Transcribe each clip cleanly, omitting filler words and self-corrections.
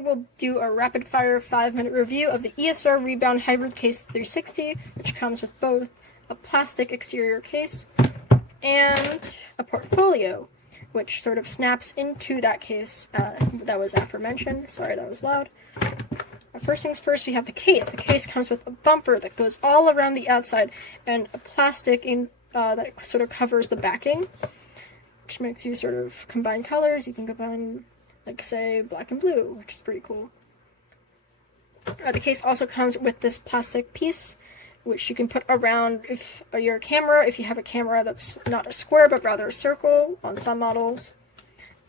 will do a rapid-fire 5-minute review of the ESR Rebound Hybrid Case 360, which comes with both a plastic exterior case and a portfolio, which sort of snaps into that case that was aforementioned. Sorry, that was loud. First things first, we have the case. The case comes with a bumper that goes all around the outside and a plastic that sort of covers the backing, which makes you sort of combine colors. You can combine, like, say, black and blue, which is pretty cool. The case also comes with this plastic piece, which you can put around if you have a camera that's not a square but rather a circle on some models.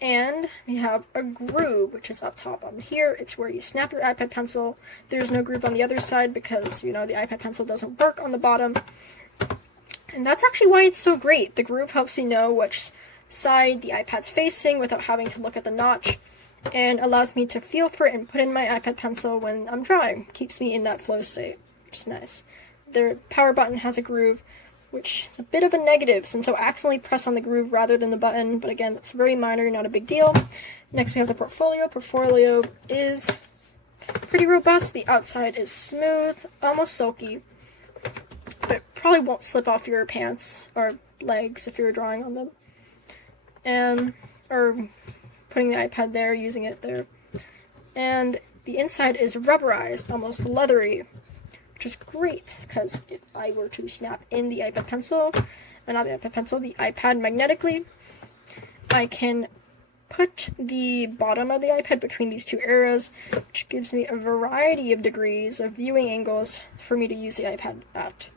And we have a groove, which is up top on here. It's where you snap your iPad pencil. There's no groove on the other side because, you know, the iPad pencil doesn't work on the bottom. And that's actually why it's so great. The groove helps you know which side the iPad's facing without having to look at the notch, and allows me to feel for it and put in my iPad pencil when I'm drawing. Keeps me in that flow state, which is nice. The power button has a groove, which is a bit of a negative since I'll accidentally press on the groove rather than the button, but again, that's very minor, not a big deal. Next we have the portfolio. Portfolio is pretty robust. The outside is smooth, almost silky, but it probably won't slip off your pants or legs if you're drawing on them. Or putting the iPad there, using it there. And the inside is rubberized, almost leathery, which is great, because if I were to snap in the iPad pencil, the iPad magnetically, I can put the bottom of the iPad between these two areas, which gives me a variety of degrees of viewing angles for me to use the iPad at.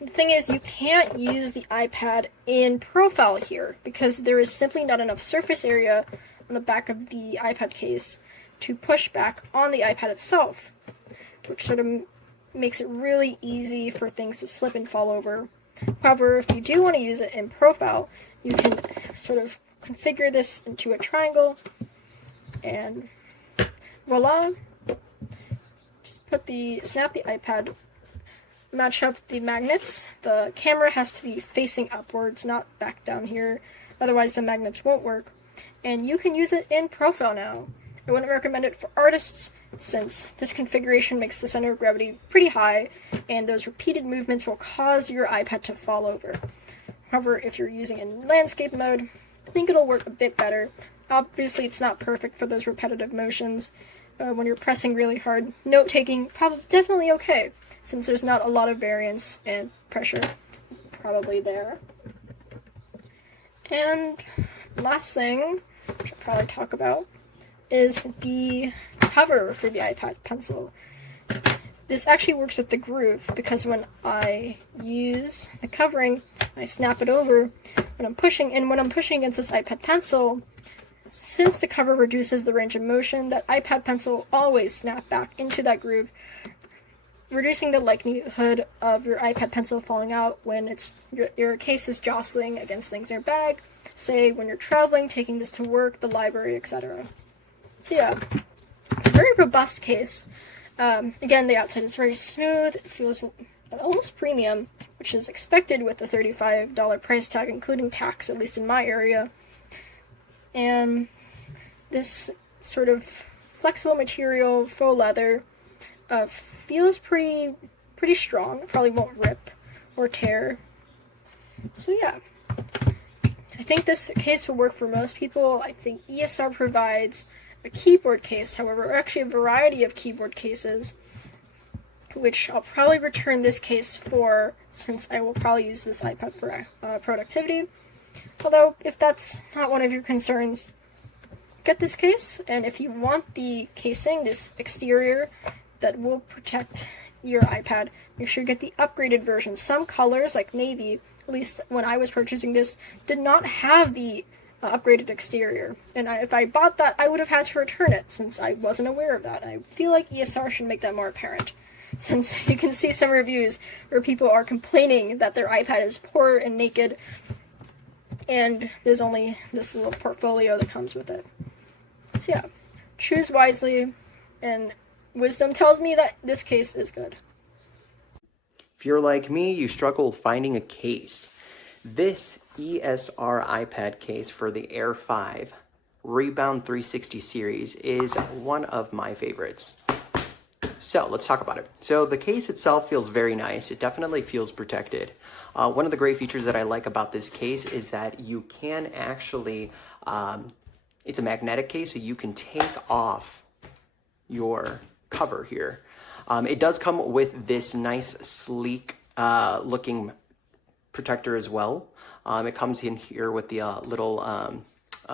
The thing is, you can't use the iPad in profile here, because there is simply not enough surface area on the back of the iPad case to push back on the iPad itself, which sort of makes it really easy for things to slip and fall over. However, if you do want to use it in profile, you can sort of configure this into a triangle, and voila! Just snap the iPad, match up the magnets. The camera has to be facing upwards, not back down here, otherwise the magnets won't work. And you can use it in profile now. I wouldn't recommend it for artists, since this configuration makes the center of gravity pretty high, and those repeated movements will cause your iPad to fall over. However, if you're using it in landscape mode, I think it'll work a bit better. Obviously, it's not perfect for those repetitive motions. When you're pressing really hard, note-taking, definitely okay, since there's not a lot of variance and pressure probably there. And last thing, which I'll probably talk about, is the cover for the iPad pencil. This actually works with the groove, because when I use the covering, I snap it over when I'm pushing, and when I'm pushing against this iPad pencil, since the cover reduces the range of motion, that iPad pencil will always snap back into that groove, reducing the likelihood of your iPad pencil falling out when your case is jostling against things in your bag, say when you're traveling, taking this to work, the library, etc. So yeah, it's a very robust case. Again, the outside is very smooth. It feels almost premium, which is expected with the $35 price tag, including tax, at least in my area. And this sort of flexible material, faux leather, feels pretty strong. It probably won't rip or tear. So yeah, I think this case will work for most people. I think ESR provides a keyboard case, however, or actually a variety of keyboard cases, which I'll probably return this case for, since I will probably use this iPad for productivity. Although, if that's not one of your concerns, get this case, and if you want the casing, this exterior that will protect your iPad, make sure you get the upgraded version. Some colors, like navy, at least when I was purchasing this, did not have the upgraded exterior, and if I bought that, I would have had to return it, since I wasn't aware of that. I feel like ESR should make that more apparent, since you can see some reviews where people are complaining that their iPad is poor and naked, and there's only this little portfolio that comes with it. So yeah, choose wisely, and wisdom tells me that this case is good. If you're like me, you struggle with finding a case. This ESR iPad case for the Air 5 Rebound 360 series is one of my favorites. So let's talk about it. So the case itself feels very nice. It definitely feels protected. One of the great features that I like about this case is that you can actually, it's a magnetic case, so you can take off your cover here. It does come with this nice sleek looking protector as well. It comes in here with the little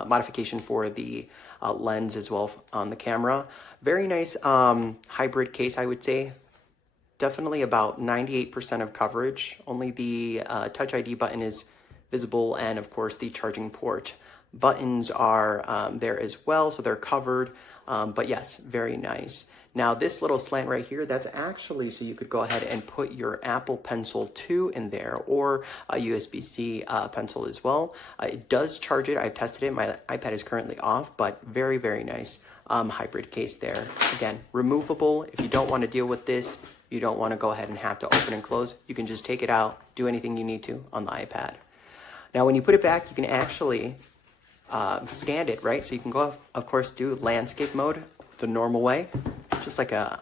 modification for the lens as well on the camera. Very nice hybrid case, I would say. Definitely about 98% of coverage. Only the Touch ID button is visible, and of course the charging port buttons are there as well, so they're covered. But yes, very nice. Now this little slant right here, that's actually so you could go ahead and put your Apple Pencil 2 in there, or a USB-C pencil as well. It does charge it. I've tested it. My iPad is currently off, but very, very nice hybrid case there. Again, removable. If you don't want to deal with this, you don't want to go ahead and have to open and close, you can just take it out, do anything you need to on the iPad. Now when you put it back, you can actually stand it, right? So you can go, of course, do landscape mode the normal way, just like a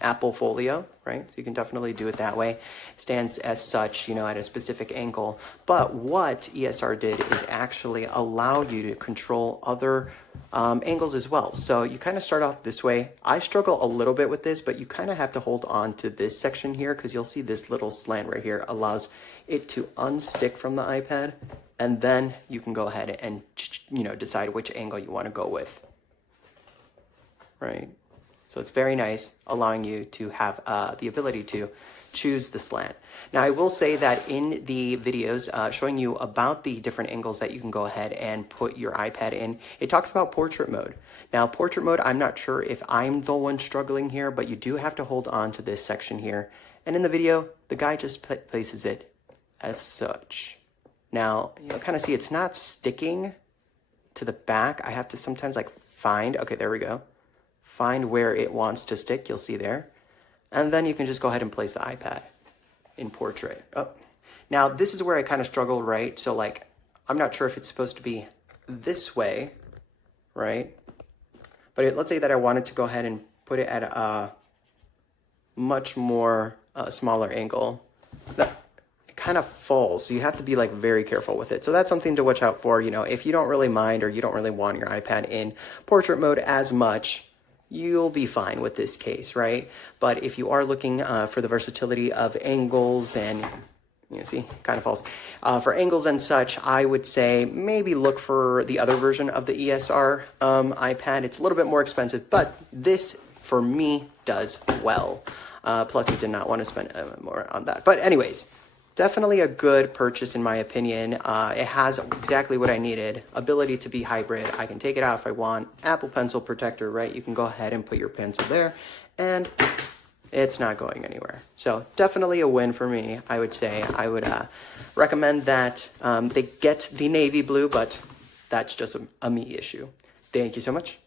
Apple Folio, right? So you can definitely do it that way. Stands as such, you know, at a specific angle. But what ESR did is actually allow you to control other angles as well. So you kind of start off this way. I struggle a little bit with this, but you kind of have to hold on to this section here, because you'll see this little slant right here allows it to unstick from the iPad, and then you can go ahead and, you know, decide which angle you want to go with, right? So it's very nice, allowing you to have the ability to choose the slant. Now I will say that in the videos showing you about the different angles that you can go ahead and put your iPad in, it talks about portrait mode. Now portrait mode, I'm not sure if I'm the one struggling here, but you do have to hold on to this section here. And in the video, the guy just places it as such. Now you'll kind of see it's not sticking to the back. I have to sometimes like find, okay, there we go. Find where it wants to stick, you'll see there. And then you can just go ahead and place the iPad in portrait. Oh. Now this is where I kind of struggle, right? So like, I'm not sure if it's supposed to be this way, right? But let's say that I wanted to go ahead and put it at a much more smaller angle. That it kind of falls, so you have to be like very careful with it. So that's something to watch out for. You know, if you don't really mind, or you don't really want your iPad in portrait mode as much, you'll be fine with this case, right? But if you are looking for the versatility of angles and, you see, kind of falls. For angles and such, I would say maybe look for the other version of the ESR iPad. It's a little bit more expensive, but this, for me, does well. Plus, I did not want to spend more on that. But anyways, definitely a good purchase in my opinion. It has exactly what I needed. Ability to be hybrid. I can take it out if I want. Apple Pencil protector, right? You can go ahead and put your pencil there, and it's not going anywhere. So definitely a win for me, I would say. I would recommend that they get the navy blue, but that's just a me issue. Thank you so much.